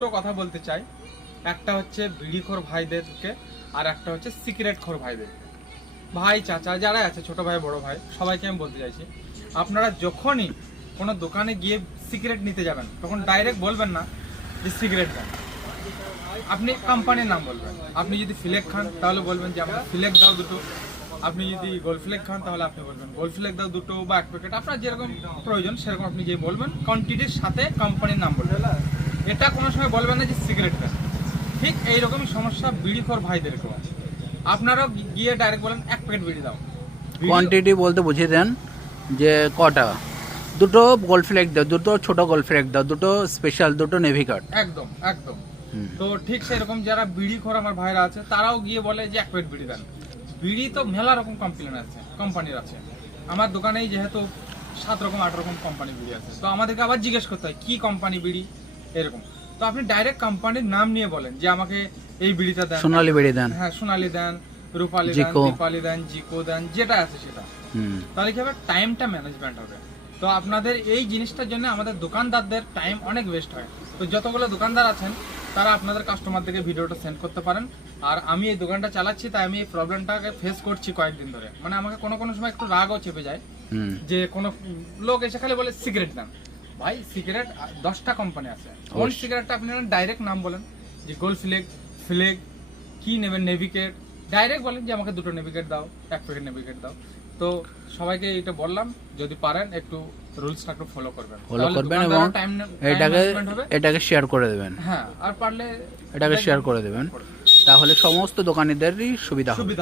দুটো কথা বলতে চাই। একটা হচ্ছে বিড়িখোর ভাইদেরকে, আর একটা হচ্ছে সিগারেট খোর ভাইদেরকে। ভাই চাচা যারা আছে, ছোট ভাই বড় ভাই, সবাইকে আমি বলতে চাইছি, আপনারা যখনই কোনো দোকানে গিয়ে সিগারেট নিতে যাবেন তখন ডাইরেক্ট বলবেন না যে সিগারেট দেন, আপনি কোম্পানির নাম বলবেন। আপনি যদি ফ্লেক খান তাহলে বলবেন যে আপনার ফ্লেক দাও দুটো, আপনি যদি গোল ফ্লেক খান তাহলে আপনি বলবেন গোল ফ্লেক দাও দুটো বা এক প্যাকেট, আপনার যেরকম প্রয়োজন সেরকম আপনি গিয়ে বলবেন, কোয়ান্টিটির সাথে কোম্পানির নাম বলবেন। এটা কোনো সময় বলবেন না যে সিগারেট খান। ঠিক এইরকমই সমস্যা বিড়িখোর ভাইদেরকেও, আপনারাও গিয়ে ডাইরেক্ট বলেন এক প্যাকেট বিড়ি দাও। কোয়ান্টিটি বলতে বুঝিয়ে দেন যে কটা, দুটো গোল্ড ফ্ল্যাগ দাও, দুটো ছোট গোল্ড ফ্ল্যাগ দাও, দুটো স্পেশাল, দুটো নেভি কার্ড। একদম একদম। তো ঠিক সেরকম যারা বিড়িখোর আমার ভাইরা আছে তারাও গিয়ে বলে যে এক প্যাকেট বিড়ি দেন। বিড়ি তো মেলা রকম কোম্পানির আছে। আমার দোকানেই যেহেতু 7 রকম 8 রকম কোম্পানি বিড়ি আছে, তো আমাদেরকে আবার জিজ্ঞেস করতে হয় কি কোম্পানি বিড়ি এরকম। তো আপনি ডাইরেক্ট কোম্পানির নাম নিয়ে বলেন যে আমাকে এই বিড়িটা দেন, সোনালী বিড়ি দেন, হ্যাঁ সোনালী দেন, রূপালী দেন, দীপালি দেন, জিকো দেন, যেটা আছে সেটা। তাহলে কি হবে, টাইমটা ম্যানেজমেন্ট হবে। তো আপনাদের এই জিনিসটার জন্য আমাদের দোকানদারদের টাইম অনেক ওয়েস্ট হয়। তো যতগুলো দোকানদার আছেন তারা আপনাদের কাস্টমারদেরকে ভিডিওটা সেন্ড করতে পারেন। আর আমি এই দোকানটা চালাচ্ছি, তাই আমি এই প্রবলেমটাকে ফেস করছি কয়েকদিন ধরে। মানে আমাকে কোনো কোনো সময় একটু রাগও চেপে যায় যে কোনো লোক এসে খালি বলে সিগারেট দেন। ভাই সিগারেট 10টা কোম্পানি আছে, কোন সিগারেটটা আপনি ডাইরেক্ট নাম বলেন যে গোল্ড ফ্লেগ, ফ্লেগ কি নেবেন, নেভিকেট, ডাইরেক্ট বলেন যে আমাকে দুটো নেভিকেট দাও, এক প্যাকেট নেভিকেট দাও। তো সবাইকে এটা বললাম, যদি পারেন একটু রুলসটা একটু ফলো করবেন এবং এটাকে শেয়ার করে দেবেন। হ্যাঁ, আর পারলে এটাকে শেয়ার করে দেবেন, তাহলে সমস্ত দোকানিদেরই সুবিধা হবে।